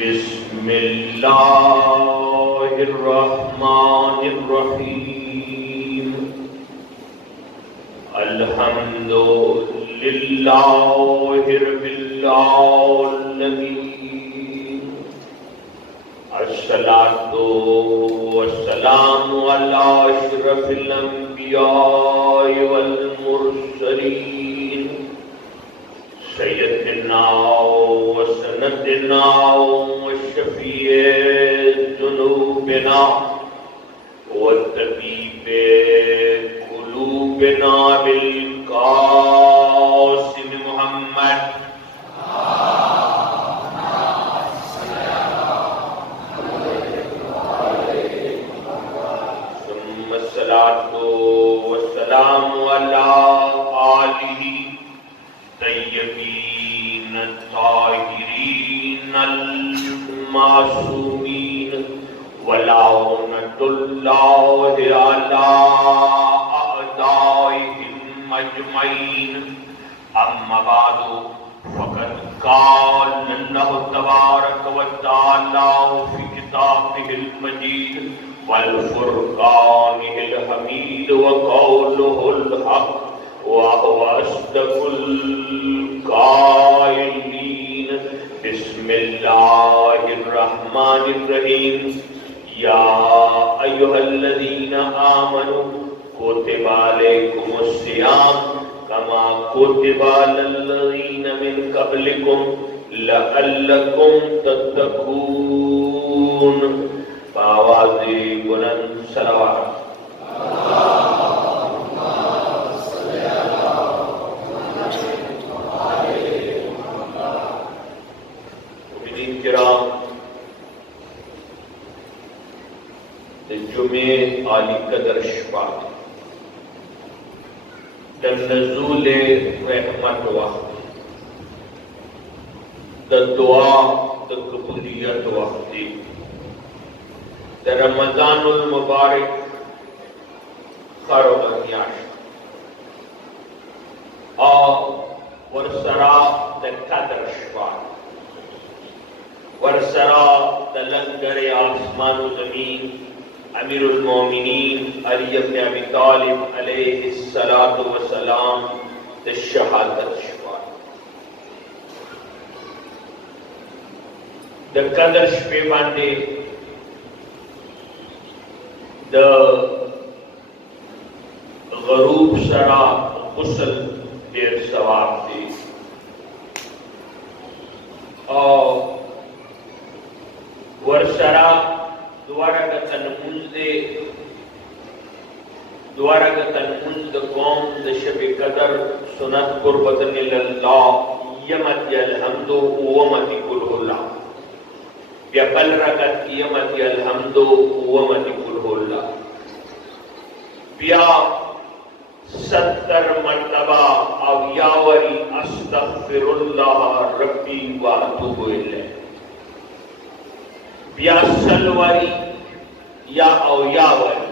बिस्मिल्लाहिर्रहमानिर्रहीम। अल्हम्दुलिल्लाहि रब्बिल आलमीन। अस्सलातु वस्सलामु अला अशरफिल अंबिया'i वल मुरसलीन सय्यदिना व सनदिना व शफीए जुनूबिना व तबीबे कुलूबिना बिल कासिम मुहम्मद सल्लल्लाहु वस्सलामु अला आलिहि तय्यबीन ताहिरीन अल-मासूमीन वलाउनतुल्लाहि अला अअदाइहिम अजमईन। अम्मा बादु फ़क़द क़ाल अल्लाहु तबारक व तआला फ़ी किताबिहिल मजीद वल फ़ुरक़ानिहिल हमीद व क़ौलुहुल हक़ व हुवा अस्दक़ुल क़ाइलीन। बिस्मिल्लाहिर्रहमानिर्रहीम। या अय्युहल्लज़ीना आमनू कुतिबा अलैकुमुस्सियाम कमा कुतिबा अलल्लज़ीना मिन क़ब्लिकुम लअल्लकुम तत्तक़ून। आवाज़े बुलंद सलावत। मुमिनीन किराम, जुमे आली कदर शबा नज़ूल रहमत वक्त द दुआ द कबूलियत वक्ती द रमज़ानुल मुबारक खरोनियाश और वरसरा द कदर शबा वरसरा द लंगर आसमान ज़मीन अमीरुल मोमिनीन अली इब्न अबी तालिब अलैहिस्सलातु वस्सलाम द शहादत शबा द कदर शबे बांदे द गरूब सरा गुस्ल देर सवाब थी और वरसरा दोबारा का तनमुंद कौम द शब कदर सुनत कुर्बतन इल्लाह यमत अलहम्दु वमत कुलहुल्लाह या बल रकत यमत अलहम्दु वमत कुलहुल्लाह या 70 मर्तबा अब यावरी अस्तगफिरुल्लाह रब्बी व अतूबु इलैह या सलवरी या औयावरी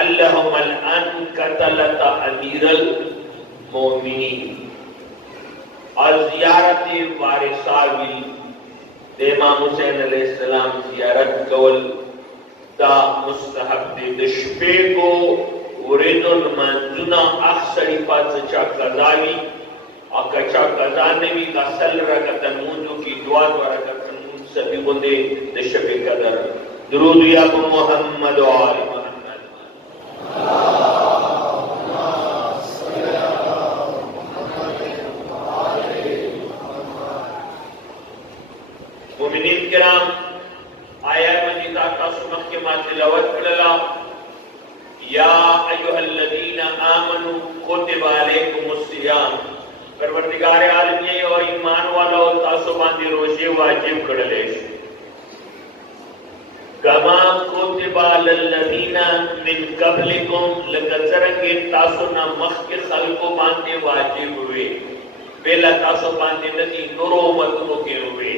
अल्लाहुम्मा अन कतलत अमीरल मोमिनीन और ज़ियारत वारिसावी इमाम हुसैन अलैहिस्सलाम ज़ियारत कवल दा मुस्तहब दे शबे को उरेदुल मंजुना अक्सरी पास चा कज़ावी और कचा कज़ा ने भी का सल रकतन मुंजो की दुआ द्वारा रकतन सभी बंदे द शब कदर दुरूद या मोहम्मद व आले मोहम्मद। मुमिनीन किराम, आयत मजीदा का सुनक के मां तिलावत करेला या अय्युहल्लज़ीना आमनू कुतिबा अलैकुमुस्सियाम। परवरदिगार आलम ये और ईमान वाला तासो बांधी रोजे वाजिब करले कमा कुतिबा अलल्लज़ीना मिन क़ब्लिकुम लगजरके तासो ना मख के खल्को बांधे वाजिब हुए बेला तासो बांधे नदी नुरो मतनो के हुए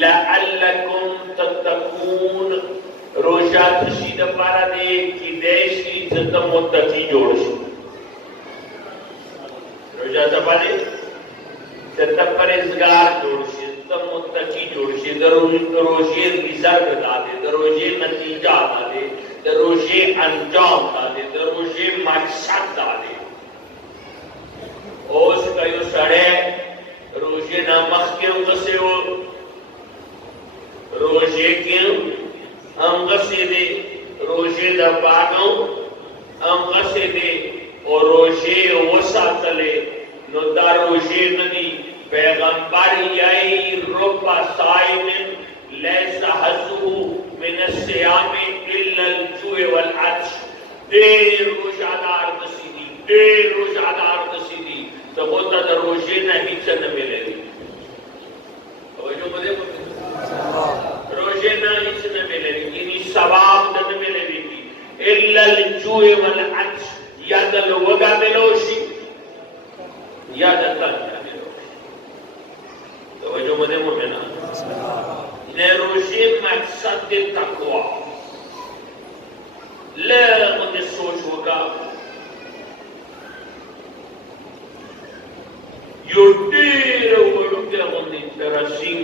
लअल्लकुम तत्तकून रोजा तशीद पारा दे की देशी जत मुत्तकी जोड़श रोजा सपाले जत परेजगार जोड़श जत दरोजे रिजल्ट दादे, दरोजे नतीजा दादे, दरोजे अंजाम दादे, दरोजे मकसद दादे। ओस कयो सड़े रोजे ना मख क्यों गसे हो, रोजे क्यों हम गसे दे, रोजे दा बागों हम गसे दे और रोजे वसा तले नो दा रोजे नदी पैगंबर याई रोपा साइमिन लैसा हज़ू मिन सियाम इल्ला जुए वल अत्श। देर रोजादार दसीदी, देर रोजादार दसीदी तो होता दा रोजे ना हिच न मिलेगी। जो मुझे रोजे ना हिच न मिलेगी, इन्हीं सवाब न मिलेगी। इल्ला जुए वल अत्श, या दल वगा मिलोशी या दल जो मुझे मोमिना ने रोजे मकसद दे तकवा ले मुझे सोच होगा यो देर वड़ुके होने तरसीम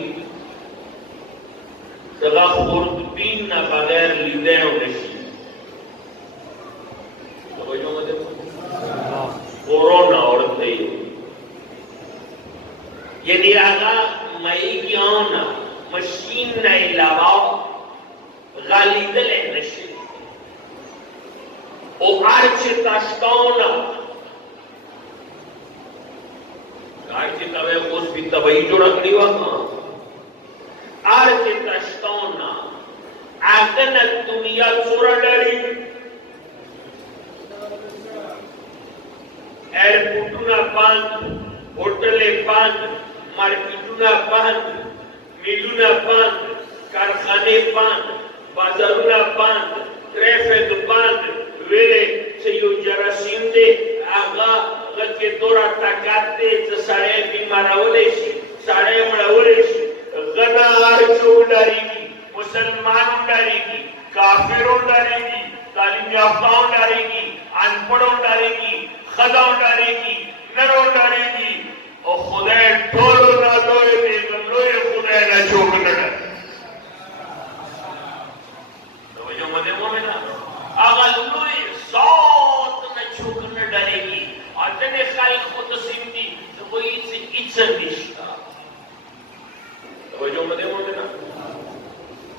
तगा खुर्दबीन ना बगैर लीदे होनेशी तो जो मुझे कोरोना और थई यानी आगा मई क्यों ना मशीन ना इलावा गाली दले नशी ओ आर्च तास्टोना आर्च तवे उस भी तबई जोड़ा करीवा आर्च तास्टोना आगन दुनिया चोरा डरी एयरपोर्टुना बंद, होटले बंद, मार्केटुना बंद, मिलुना बंद, कारखाने बंद, बाजारुना बंद, ट्रैफिक बंद, वेले से यो जरासीम दे आगा लगे दौरा ताकाते सारे बीमारावलेशी, सारे मरावलेशी, गनार चौड़ारीगी, मुसलमान डारेगी, काफिरों डारेगी, तालीम याफ्ताओं डारेगी, अनपढ़ों डारेगी, खदाओं डारेगी, नरों डारेगी और खुदाए टोलो ना लोए दे लोए खुदाए ना चोक न डर। तो जो मदे मोमिना अगर लोए सौत न चोक न डरेगी और तेरे खाल खुद सिंधी तो कोई इसे इच्छा निष्ठा। तो जो मदे मोमिना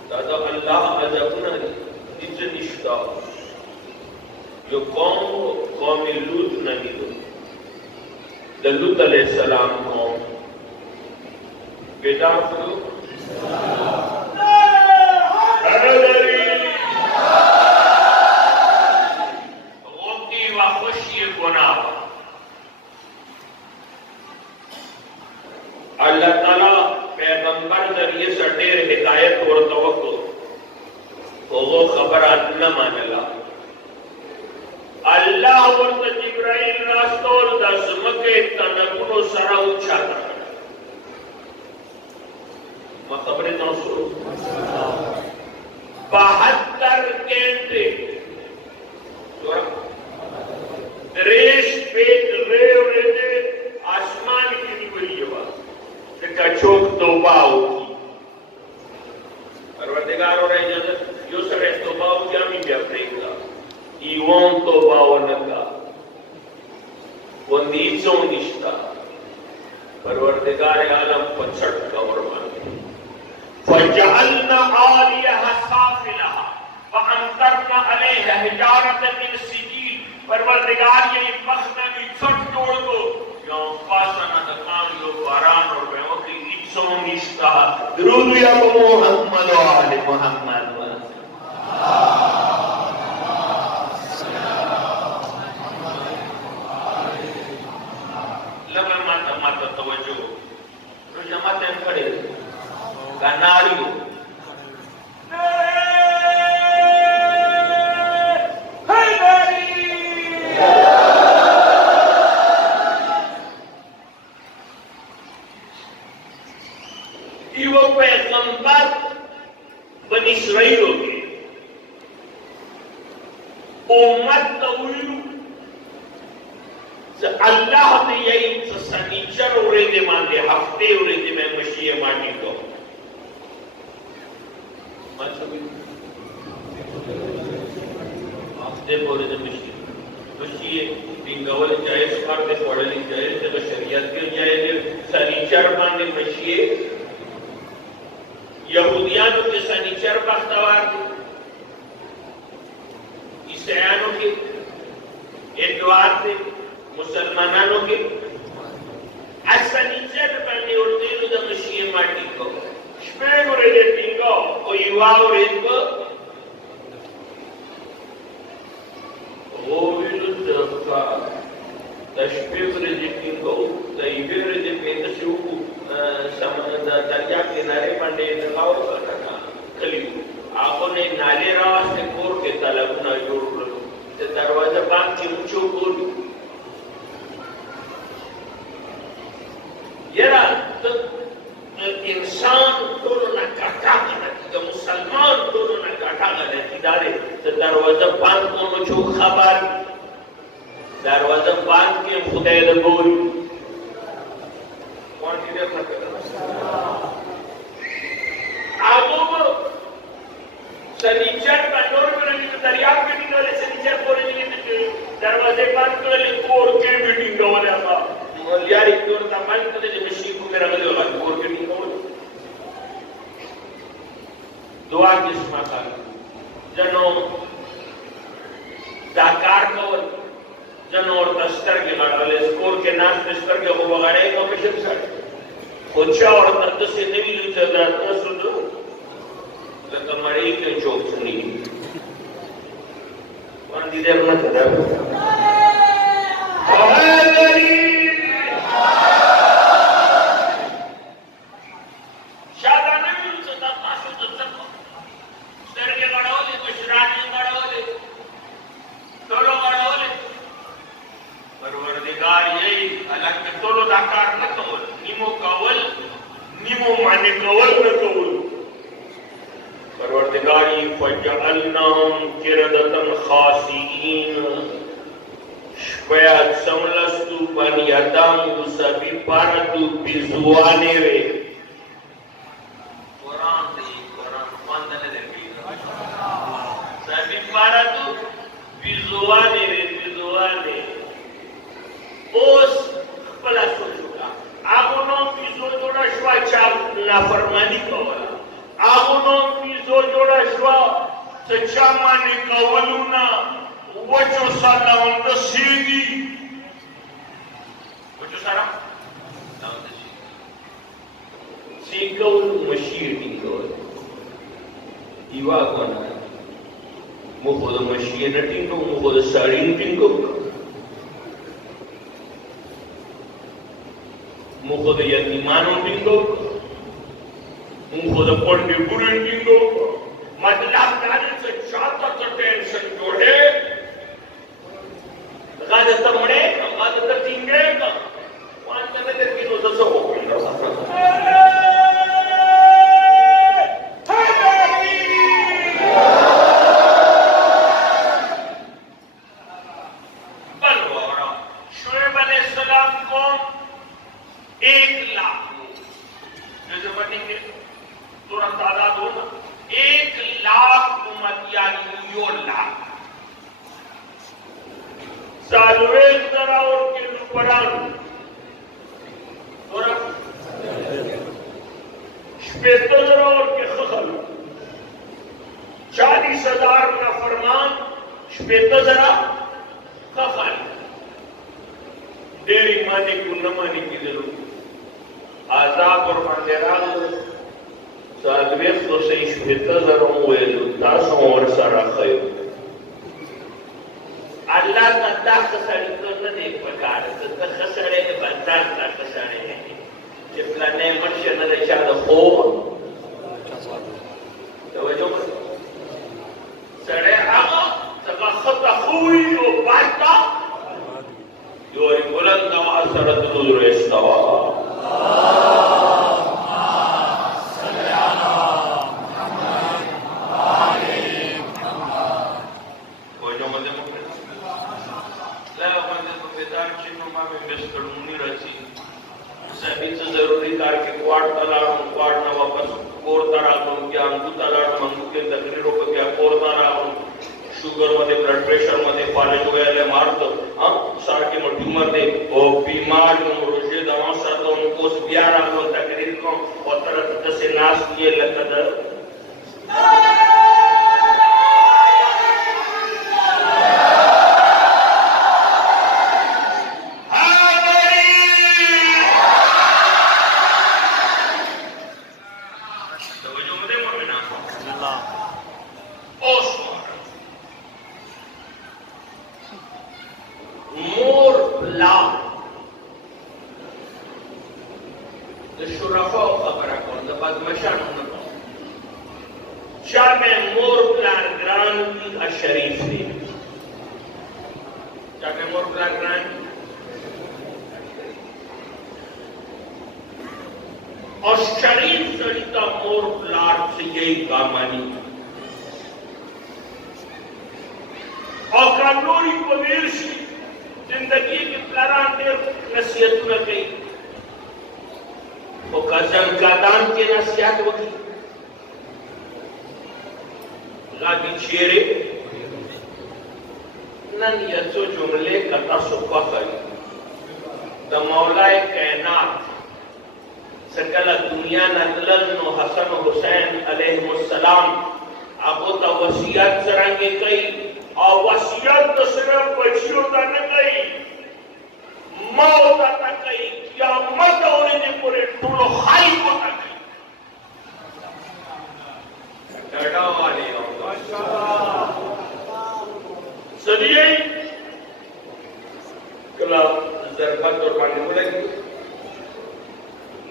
दादा अल्लाह अज़बना इच्छा निष्ठा जो कौम लूत नहीं दो लूत अलैहिस्सलाम कौम बेटा रोती व खुशी गुना अल्लाह ताला पैगंबर जरिए से ढेर हिदायत और तवक्को तो वो खबर न मानला अल्लाह और जिब्राइल रास्तोल दस मके तनकुनो सरा ऊंचा था मकबरे तो सुनो 72 घंटे रेश पेट रे आसमान की नहीं बोली जवाब का चौक तौबा होगी परवरदिगार और जो सरे तौबा हो जामी भी अपनेगा इवों तौबा होनका वो नीचों निष्ठा परवरदिगार आलम 65 का फरमान फजअलना आलियहा साफिलहा वअमतरना अलैहा हिजारतन मिन सिजील परवरदिगार ये पखना की छट तोड़ दो यो पासना का काम यो बारान और बेओ की नीचों निष्ठा दुरूद या मोहम्मद व आले Mohammad mata tawajuh terus yang mata yang kade kanario hai dari iwo पैगंबर बनी इसराइल के उम्मत तौयु अल्लाह ने यही सनीचर उरे दे मांगे हफ्ते उरे दे में मशीह माटी को आपने बोले तो मशीन पिंगवल जायज करते पड़ली जायज तो शरीयत के जायज सनीचर माने मशीन यहूदियानों के सनीचर बख्तवार ईसाइयों के एतवार थे मुसलमानों के सनीचर माने उड़ते तो मशीन माटी को स्पेन रे पिंगो ओ युवाओ रे को Tashbih-ul-Jibin-Go, Taibir-ul-Jibin-Tashuku, Darya किनारे पंडे लगाओ कलियु आपने नाले रास से कोर के तलब ना जोड़ लो ते दरवाजा बांध के ऊंचो कोर येरा तो इंसान दोनों ना काटा करना तो मुसलमान दोनों ना काटा करना किनारे ते दरवाजा बांध को ऊंचो खबर दरवाजा बांध के खुदा बोल कौन सी देर तक आगो सनीचर कंट्रोल करने के दरिया के निकले सनीचर बोले के दरवाजे बांध कर ले कोर के मीटिंग होले आपा यार एक दो तमाम करे जो मशीन को मेरा गले वाला कोर के मीटिंग हो दुआ किस्मा का जनो दाकार को जनो और दस्तर के वाले स्कोर के नाम दस्तर के वो वगैरह को मिशन सर कोचा और तंत्र से नहीं लो चलता तो सुनो लकमड़ी के चौक सुनी कौन दीदर मत दर जरूरी कार के क्वार्ट तला क्वार्ट ना वापस राखून किंवा अंगुता लाडून अंगुके तकरी रोग किंवा कोरता राखून शुगर मध्ये ब्लड प्रेशर मध्ये कॉलेज वगैरह मारतो सारखे मग ट्यूमर दे ओ बीमार रोजे दवा सातो उनको बिया राखून तकरीर को और तरह से नाश किए लगता और शरीफ जड़िता मोर प्लाट से यही कामानी और कानूनी पवेशी जिंदगी की प्लारान देर नसीहत न गई वो कसम का दान के नसीहत होगी लागी चेरे नन यत्सो जुमले कता सुपा करी द मौलाए कायनात सकल दुनिया नदलन नो हसन हुसैन अलैहिस्सलाम आपो तो वसीयत सरांगे कई और वसीयत तो सिर्फ बच्चियों का न कई मौत का कई क़यामत होने के पूरे टूलो खाई को का कई डरा वाले माशाअल्लाह सदिये कला जरबत और पानी बोलेंगे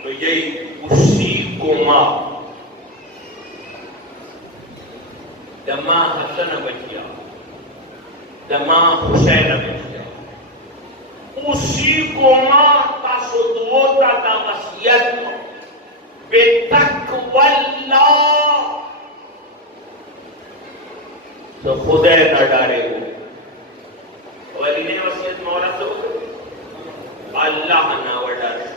तो यही उसी को मां दमा हसन बचिया दमा हुसैन बचिया उसी को मां का सुदोता का वसीयत बेतकवल्ला तो खुदा न डरे हो वली ने वसीयत मौला से अल्लाह ना डरे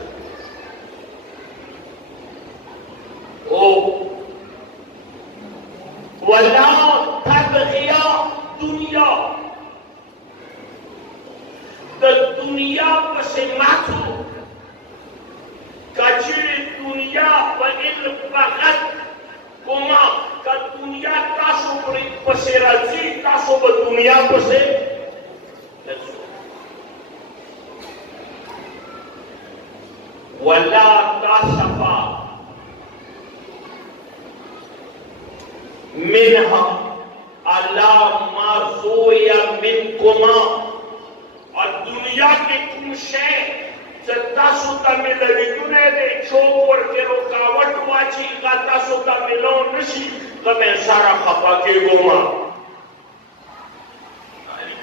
ओ वला तबगिया दुनिया द दुनिया से माथो कचरे दुनिया बगिल बगत कोमा का दुनिया तासो पर पसेरा जी तासो ब दुनिया पसे वला तासफा मिनहा अल्लाह माज़ोया मिनकुमा और दुनिया के कुशे जत्ता सुता मिलवी दुने दे छोड़ के रुकावट वाची गाता सुता मिलो नशी कमे सारा खपा के गोमा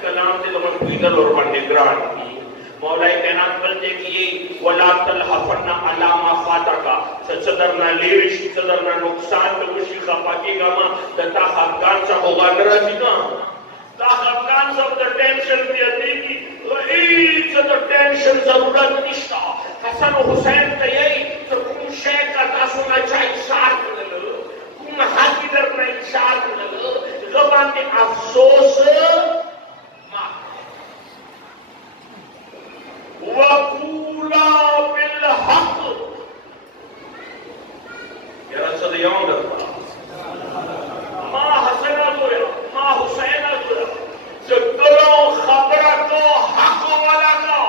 कलाम से लोगों पीदल और बंदे ग्रांड की मौलाए कहना बंदे की वला तलहफना अलामा फातका सदरना लेरिश सदरना नुकसान तो मुशी खपा के गामा दता अफगान सा होगा नराजी ना ता अफगान सब द टेंशन भी अतीकी तो तो टेंशन जरूरत निष्ठा हसन हुसैन का यही तो कुम शेख का तासुना चाहिए शार कर लो कुम हाकिदर नहीं शार कर लो गवान के अफसोस वकूला बिल हक यार सद याद रखना मां हसना जोया मां हुसैना जोया जो करो खबर को हक वाला को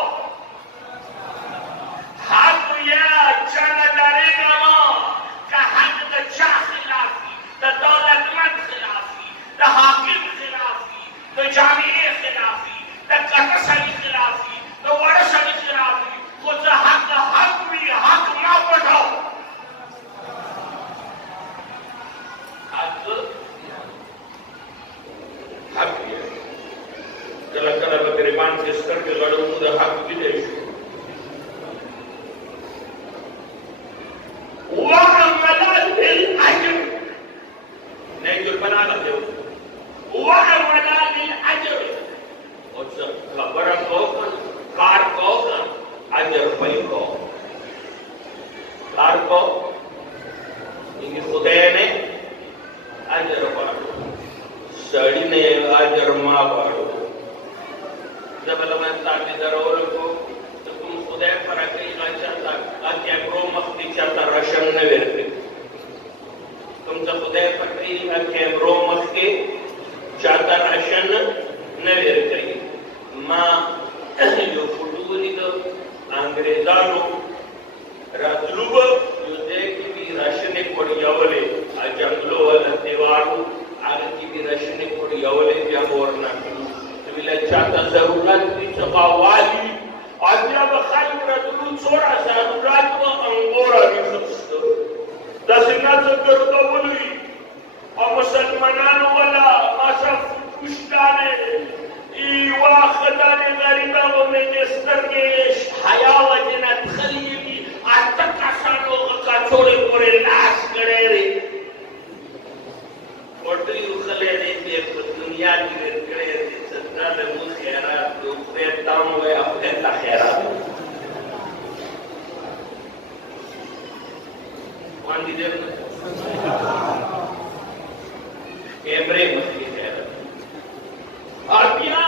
हक या जन डरेगा मां का हक का चा खिलाफी द दौलतमंद खिलाफी द हाकिम खिलाफी द जामिए खिलाफी द कटसली खिलाफी द वरसली खिलाफी कुछ हक भी हक ना बढ़ाओ रशन न वेरते तुमचं उदय पट्टी कैमरो मस्के चाता रशन न वेरते मां यो फुटूरी तो अंग्रेजानो रातलुब यो देख भी रशन को यावले आ जंगलो वाला देवारो आगे की भी रशन को यावले त्या बोरना तुला चाता जरूरत की चकावाली आज्ञा बखाई रातलु छोरा सारुरात व अंगोरा विसस्त दसनाचं करतो बोलवी मुसलमानांनो वाला अशा पुष्टाने इवा खदाने गरीबा व मेस्तर के हया वजना खलीबी आता कासानो का छोड़े पूरे नाश करे रे कोटरी उखले रे ये दुनिया की करे रे सदा में मुखैरा तो पेटाम वे अपने तखैरा मान दीजिए कैमरे मस्ती है आज्ञा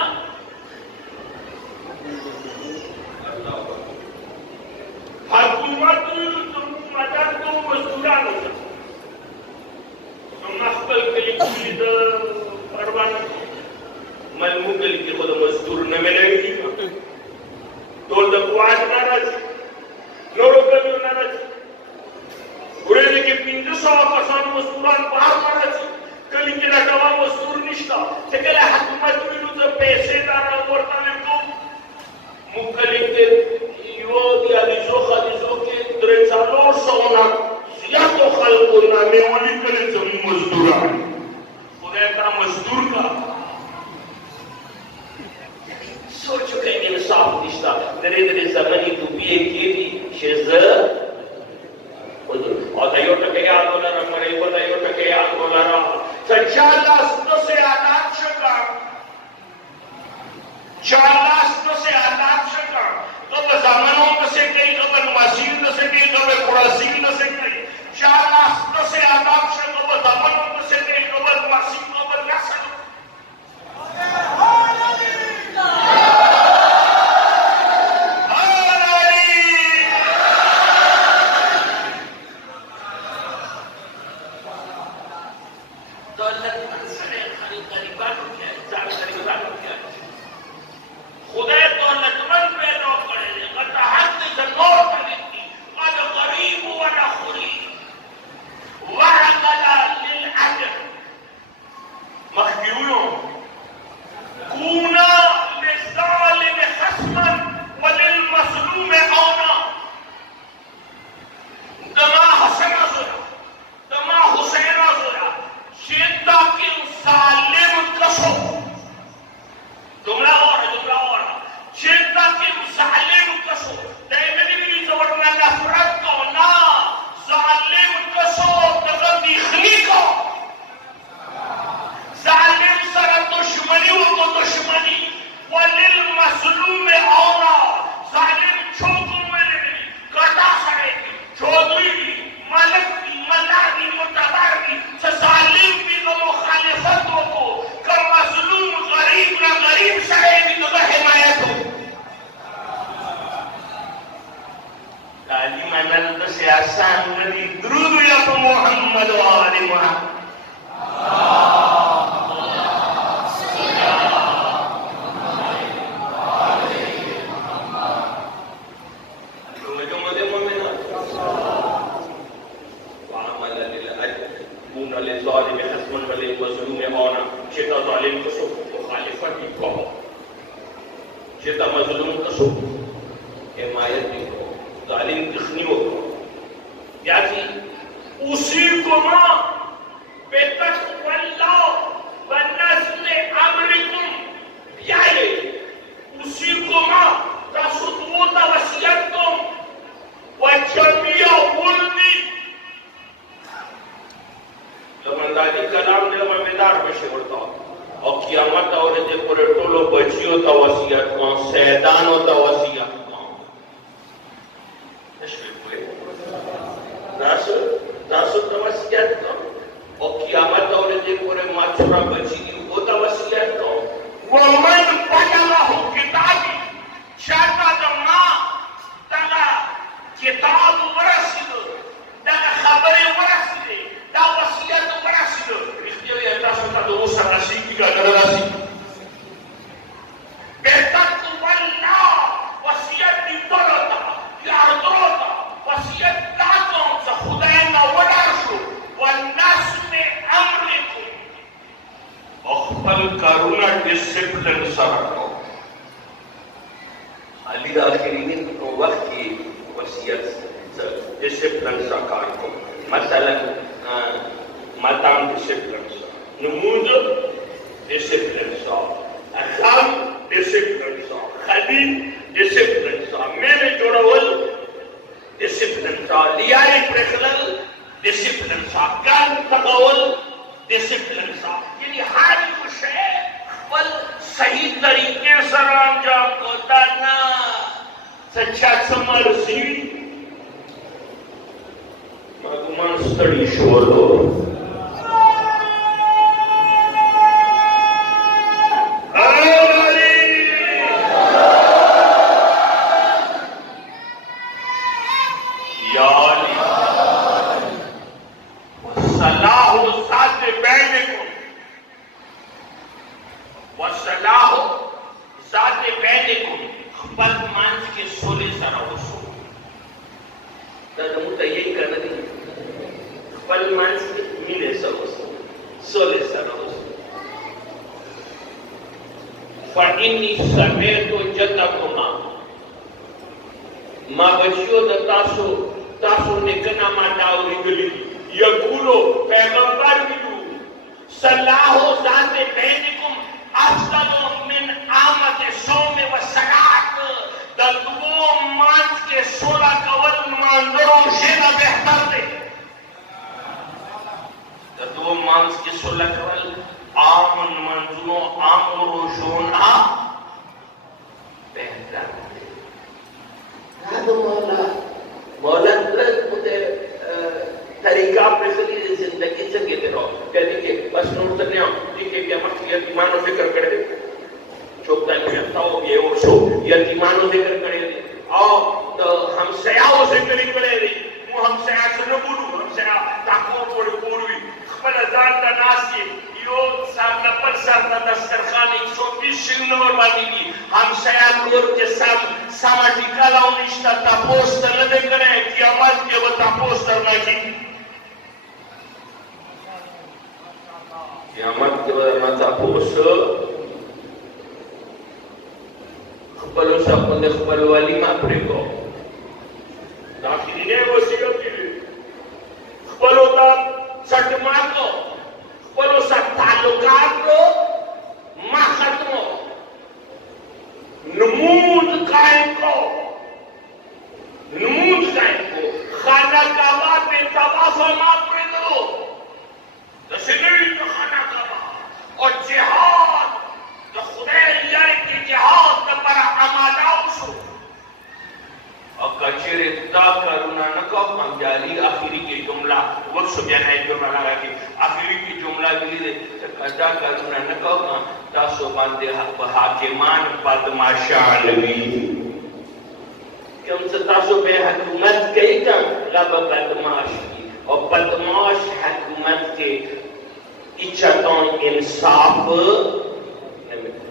हुकूमत मदद को मजदूरान होता मखबल के लिए परवाना मलमुकल की खुद मजदूर न मिलेगी तो दवाज नाराज नोरोकल नाराज गुरेले के 500 कसान मजदूरान बाहर नाराज कली के नटवा मजदूर निष्ठा तेकले हुकूमत विरुद्ध पैसेदार वर्तन को मुकली के यो दिया दिसो खदिसो के द्रेचालो सोना या तो खल्को ना में वली कले जमी मजदूरा खुदा का मजदूर का सोच के इंसाफ निष्ठा दरे दरे जमानी दुबिए के भी शेज और दयो टके याद होला र मरे को दयो टके याद होला र चालास्त से अनाक्ष का चालास्त से अनाक्ष का कब जमानों से कई कब मशीन से कई कब कुरासीन से कई चालास्त से अनाक्ष कब जमानों से कई कब मशीन कब नसल किताब वरसिद خبري ورسلي دا وصية ورسلي بيختيري أتاسو تدوسا نسيكي كدر نسي بيتت والله وصية دولتا يعرضوتا وصية داتون سخدانا ورسو والناس من أمركم أخبر كارونا discipline سرقو अली आखिरी दिन वक्त की वसीयत डिसिप्लिन साकार को मसलन मतम डिसिप्लिन सा नमूज डिसिप्लिन सा अखलाक डिसिप्लिन सा खली डिसिप्लिन सा मेरे जोड़वल डिसिप्लिन सा लियाई प्रखलल डिसिप्लिन सा कान तकवल डिसिप्लिन सा यानी हर कुछ है वल सही तरीके से अंजाम होता ना सच्चा समर्सी मगमन स्टडी शोलो فإني سمعت جدكما ما بچیو د تاسو نکنا ما داوری گلی یقولو پیغمبر ویلو صلاح ذات بینکم افضل من عامت صوم و صلات د دو مانس کے سولا کول مانزرو شینا بہتر دے د دو مانس کے سولا کول आमन मंजुनो आमरो शोना बेहतर هذا मौला मुझे तरीका अपने जिंदगी से कहते रहो कहते कि बस नोट करने आओ ठीक है क्या मत यतीमानो फिक्र करे चौकता नहीं हो ये वो शो यतीमानो फिक्र करे आओ तो हम सयाओ से करी करे वो हम सया से न बोलू हम सया ताको पड़ पड़वी खबर जान ता नासी सामने पर सामने दस्तरखान 120 शिंगनवर बानी की हम सयालोर के साथ सामाजिक लाओ निष्ठा तापोस तलने करे कि अमल के वो तापोस करना की कियामत के वो तापोस खपलो सापने खपलो वाली मां प्रेको दाखिली ने वसीयत की खपलो ता सटमा को बोलो सब ताल्लुकात को महत्व नमूद कायम को खाना काबा पे तवाफ मात्र दो दशनरी तो खाना काबा और जिहाद तो खुदा यार की जिहाद तो पर आमादा उसो और कचरे ता करुणा न को हम जाली आखिरी के जुमला वो सुबह है जुमला लगा के आखिरी की जुमला गिली कदा करुणा न को तासो बांधे हाकिमान बदमाशानवी क्यों से तासो पे हुकूमत कई का रब बदमाश की और बदमाश हुकूमत के इच्छातों इंसाफ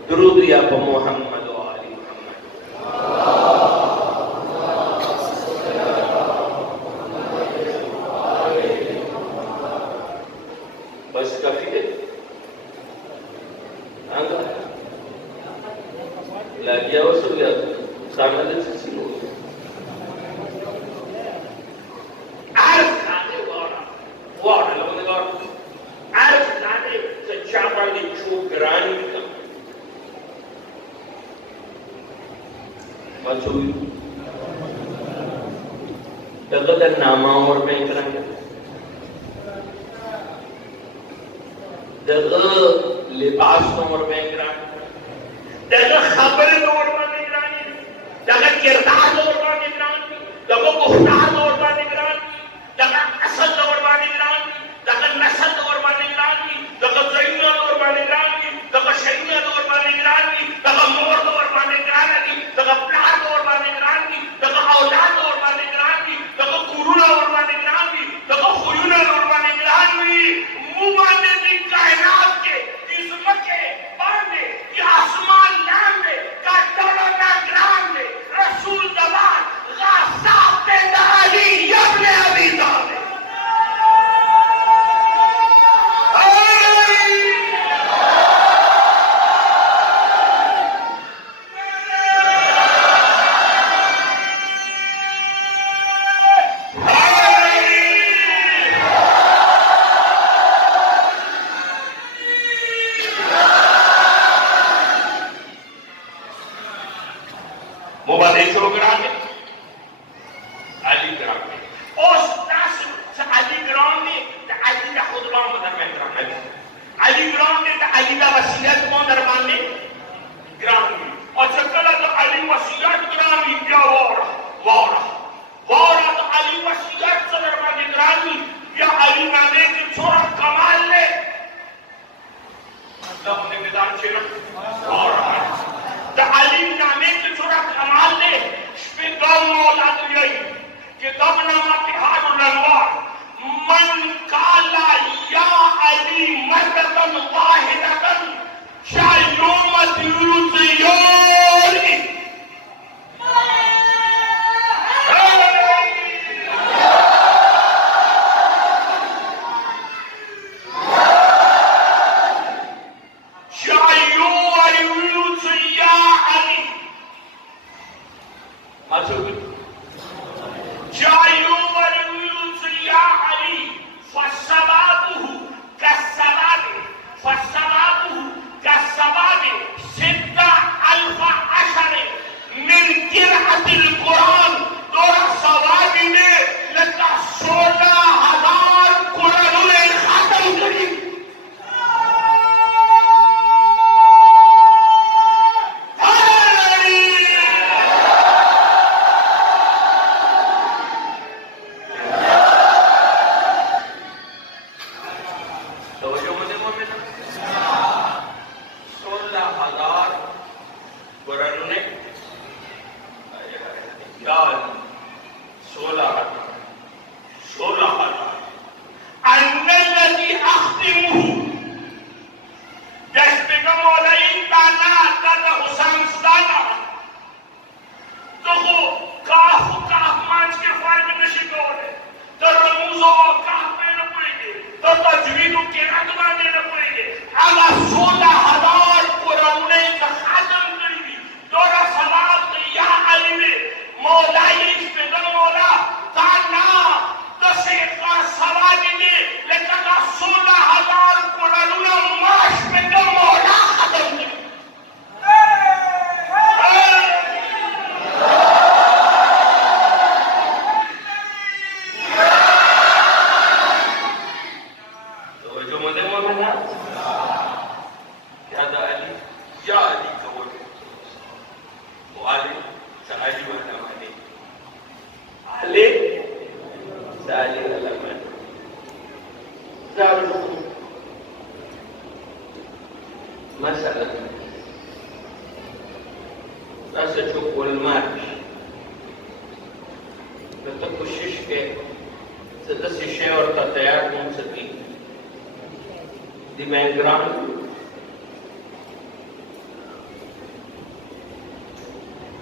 दुरूद या मोहम्मद व आली मोहम्मद बस काफी है आंगा लागिया वसुल या सामने से सिलो आर्फ खाने वाड़ा लोगों ने आर्फ खाने से चावल की चूकरानी का बचोई दगदर नामा और में करेंगे दग लिबास नंबर में निगरानी दग खबर नंबर में निगरानी दग किरदार नंबर में निगरानी दग गुफ्तार नंबर में निगरानी दग असल नंबर में निगरानी दग नस्ल नंबर में निगरानी दग ज़रीया नंबर में निगरानी दग शरीया नंबर में निगरानी दग मोर नंबर में निगरानी दग प्लान नंबर में निगरानी दग औलाद नंबर में निगरानी दग कुरुना नंबर में निगरानी दग वसीयत को दरमाने ग्रामी और चकला तो अली वसीयत ग्रामी क्या वारा वारा वारा तो अली वसीयत से दरमाने ग्रामी या अली नामे के छोरा कमाल ले अल्लाह ने मैदान छेड़ा वारा तो अली नामे के छोरा कमाल ले पे दम औलाद यही कि दम नामा तिहारुल अनवार मन काला या Ali मरतन वाहिदतन शायूमत यूज़योरी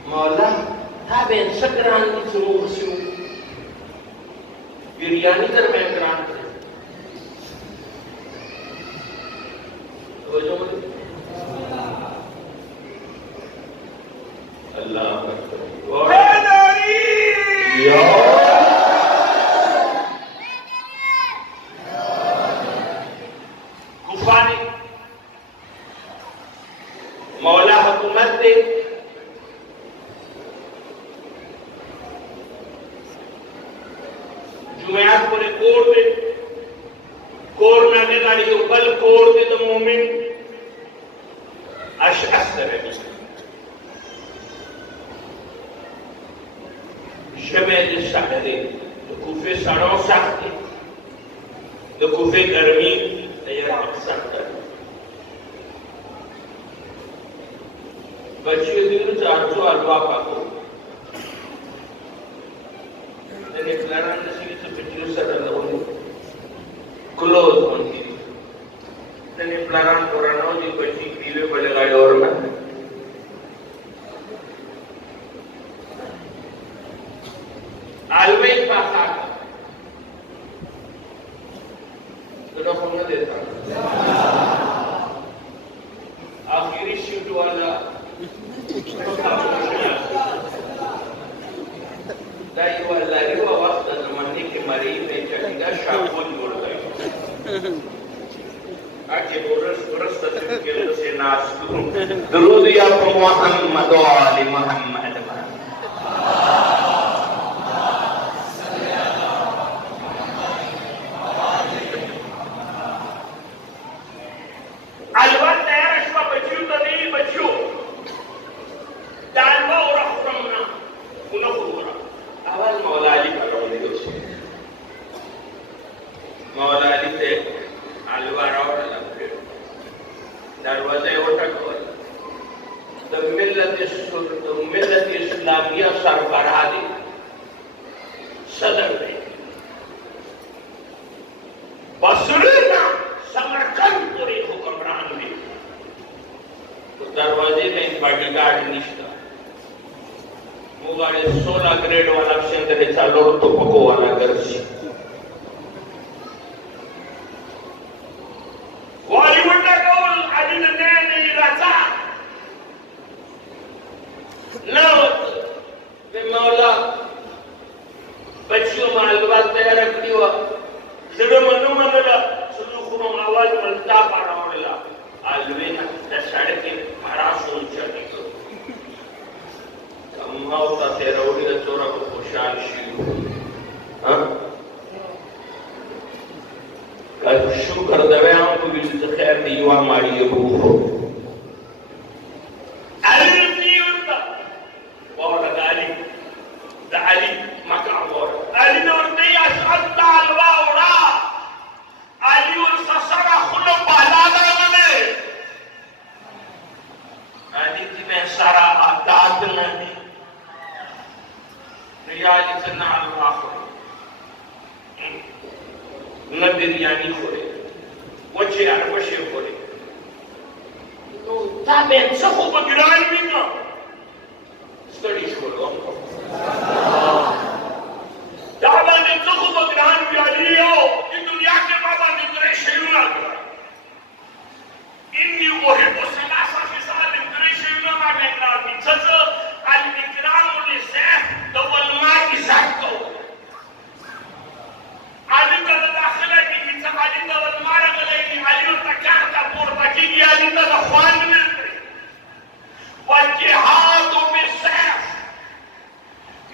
Maulah, taben segran disuruh siu. Biryani termengran. Allah Akbar. Ya. Kufani. Maulah hukumat deh. जुमेयात पूरे कोर में आने गाड़ी को कल कोर दे तो मोमिन अशअस तरह शमे जिस साहरे तो कूफे सड़ों सकते तो कूफे गर्मी तैयार सकता बच्चे दिन चार्जो अलवा पाको dan declaran the series of producer alone close on it dan declaran corano di kunci piwe pada gaya orang always pasar sudah pernah deta akhiri shoot wala dari waktu zaman ini kemarin menjadi syakun boleh. Aje boros terkejut senas dulu dia Muhammad Ali Muhammad. Alwan मौला अली से अलवार और लगे दरवाजे उठक तो मिल्लत इस्लामिया सरबराह दे सदर दे बसरीना समरकंद पूरे हुक्मरान में तो दरवाजे में एक बॉडीगार्ड निश्चित वो गाड़ी 16 ग्रेड वाला क्षेत्र चालू तो पको वाला गर्जी बॉलीवुड का कौन अली ने नहीं रचा ना मौला बच्चियों में अलवाज तैयार रखती हुआ जब मनु मनला सुलूखों आवाज मलता पारा होने अलवे ना दशहरे के परासों चली तो कमाओ का तेरा उड़ी का चोरा को खुशाल शील हाँ कल शुक्र दबे हम को भी तो खैर दीवा मारी ये भूखो Ali makabor Ali norte ya sabta alwaura Ali ur sasara khulu balada mane Ali time sara adat nadi riyali sana alwakhur nadir yani khore wache arwashe khore no tabe sahu bagran minna studies kholo दावा ने तो खूब ग्रहण किया लियो कि दुनिया के बाबा ने तेरे शेरुना करा इन्हीं वो है तो सलासा के साथ तेरे शेरुना मारने का बिचज अल इकराम उल सैफ तो वलमा की जात को आदि का दाखिला की बिचा आदि का वलमा रगले की आदि का क्या का पोर बाकी की आदि का ख्वान मिलते वजिहाद में सैफ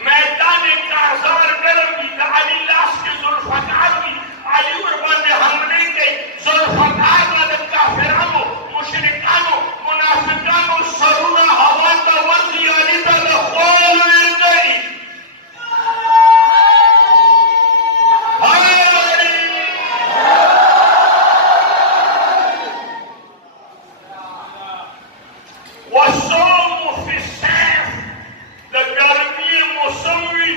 मैदान कारजार गरम की अली लाश के जुल्फकार की अली उर्बन ने हमले के जुल्फकार ने काफिरानो मुशरिकानो मुनाफिकानो सरुना हवा का वजी अली तल खोल गई वसोम फी सैफ गर्मी मौसमी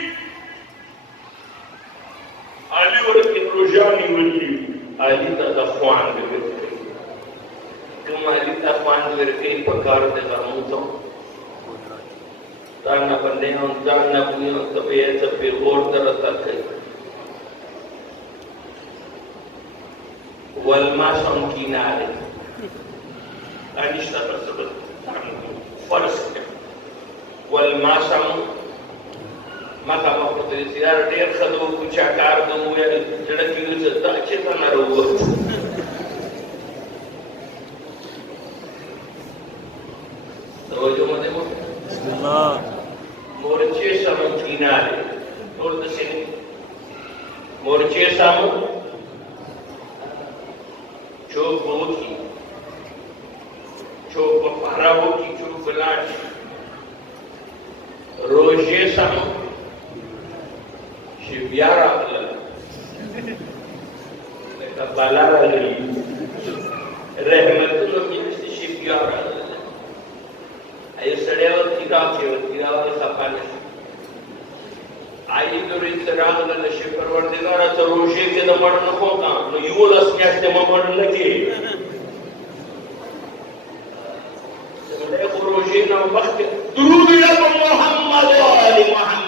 Ali orang Rojani wali Ali tak dakwaan begitu. Kembali dakwaan begitu perkar dengan mudah. Tanah pandangan tanah punya tapi order tak. Wal masam kinare. Anisha tersebut farz. Wal masam maka waktu itu siar dia khadu kucakar dulu ya jadi kira tak cepat naruh. Tahu jo mana mo? Bismillah. Morche sama kinare. Orang tu sini. Morche sama. Chop boki. Chop para boki chop belas. Roje sama. शिवयारा बालारा रहमतुल्लाह की शिवयारा आये सड़ेवर तिरावर सफाने आई तो रितराग न शिवपरवरदिगारा तो रोशे के दमड़ न होता तो युवलस न्यास्ते ममड़ लगे तो रोशे न वक्त दुरूद या मोहम्मद व आले मोहम्मद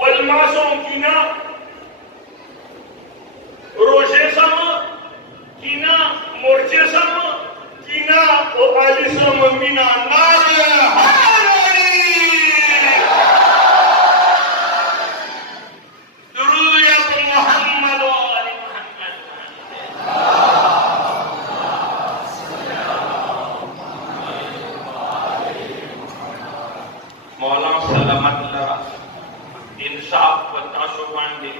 والمعصوم كنا روشي سما كنا مرجي سما كنا وعلي سما منا نار درود يا محمد وآل محمد مولانا سلامت الله इंसाफ बताशो बांधे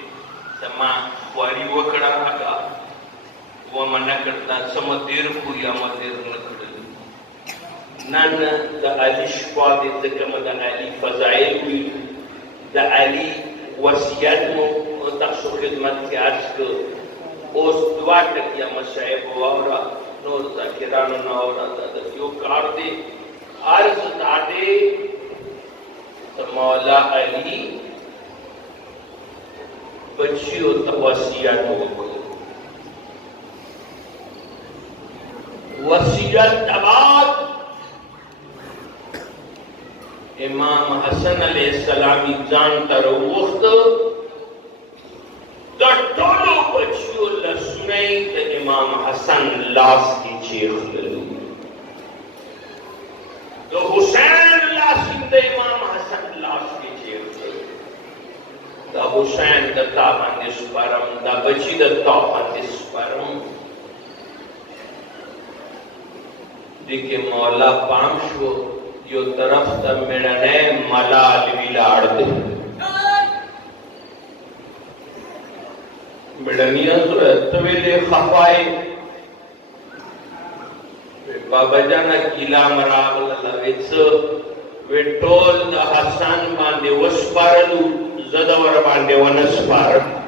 समा वारी वकड़ा लगा वो मना करता समदेर को या मदेर न कर نن د علي شپه د ځکه د علي فضایل وي د علي وصیت مو تاسو خدمت کې عرض کړ اوس دعا ټکیا مشایخ واورا نور ذاکرانو نه اورا د یو کار دی عرض داده مولا علی بچیو ته وصیت وکړ وصیت بعد امام حسن علیہ السلام ځان تر وخت د ټولو بچیو لسونه د امام حسن لاس کې چیخلل د حسین لاس د امام حسن لاس کې چیخلل د حسین د تا باندې سپارم د بچی د تا باندې سپارم دیکھے مولا پام شو یو طرف تا میڑنے ملال ویلار دے میڑنیاں تویلے خفائی بابا جانا کلا مراغل لگیس وی ٹول دا حسان باندے وسپارلو زدور باندے ونسپارلو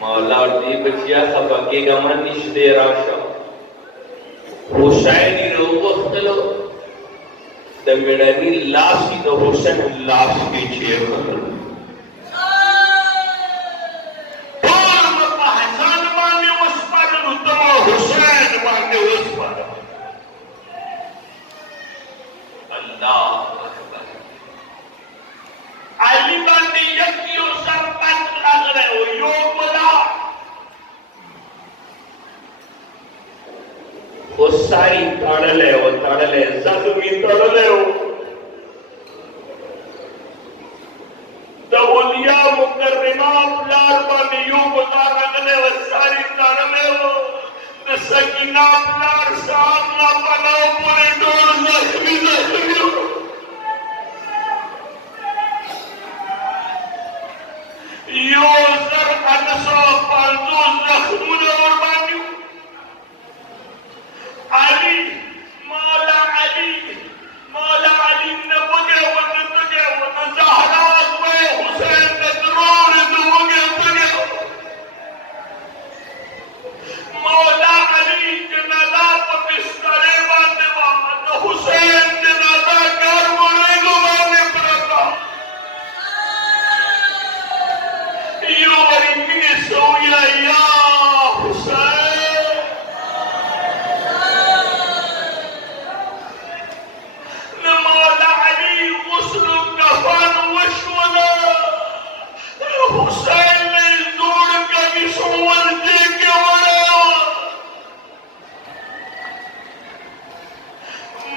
مولا دی بچیا خفاکی گمان نیش دے راشا حسینی رو وقتلو د میڑنی لاسی د حسین لاس کی چیر کرلو پورم پا حسان باندے وسپارلو تمو حسین باندے وسپارلو اللہ اکبر علی باندے یکیو سر پت لگ رہے ہو یو بلا وہ ساری تڑلے ہو تڑلے زخمی تڑلے ہو دولیہ مکرمہ پلار باندے یو بلا رگلے ہو ساری تڑلے ہو سکینہ پلار سامنا بناو پورے ڈور زخمی زخمی ہو یو سر انسو پانچو زخمون ورمانیو علی مولا علی نبگے ونتگے ونزہرات میں حسین ندرور دوگے بگے مولا علی جنازہ پا بسترے باندے وقت حسین جنازہ کر مرے گو باندے پرکا یو وری منی سویا یا حسین مولا علی غسل کفن وشولا حسین نے زور کبھی سوال دے کے وڑا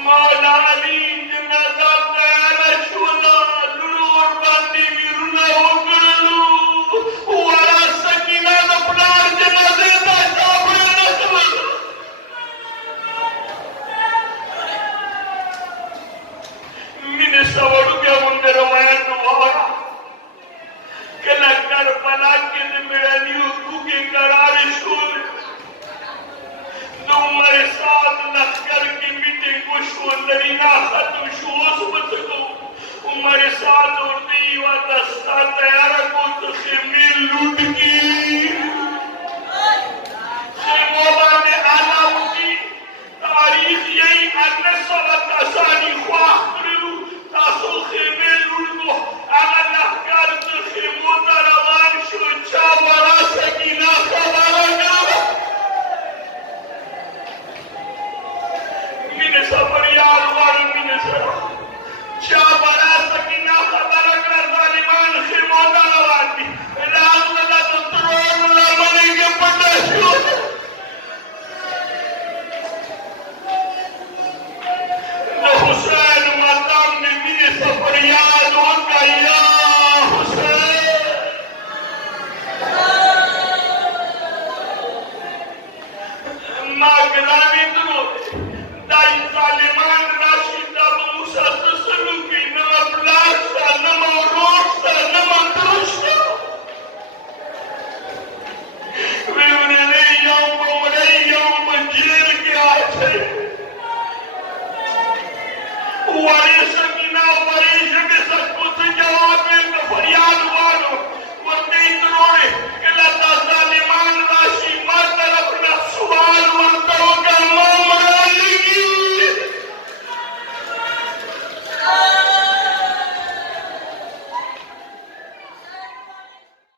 مولا علی جنازہ تیارا شولا لور باندی ویرونا وکرلو وڑا سکینہ دپنار جنازے دا چاپڑے نکل مینے سوڑو کیا مندے روایت نوارا کلا کربلا کے میڑنیو تو کے قرار شول دو مرے ساتھ لخکر کی میٹنگ کو شوندرینا ختم شوز بچکو عمر ساتھ اردی و دستا تیارہ کو تو خیمی لوٹ کی خیموبا نے آنا ہوتی تاریخ یہی انس صلت اسانی خواہ کرلو تاسو خیمی لوٹ کو اگر لخکر تو خیمو تروان شو چا برا سکینہ خبارا گا مینے سفر یار وار مینے سفر چا برا سکینہ خبارا گا ظالمان خیمو تروان دی راز لگا تو ترون لمنے کے پڑا شو حسین ماتام نے مینے سفر یاد ہوگا یا حسین ماگرامی کرو دائی ظالمان راشد اب موسیٰ تسلو کی نمہ بلاک سا نمہ روش سا نمہ دروش سا ویورے یوم جیل کے آچھے सकीना वरीश के सचमुच जवाब में फरियाद वालो वो तीन करोड़ के लता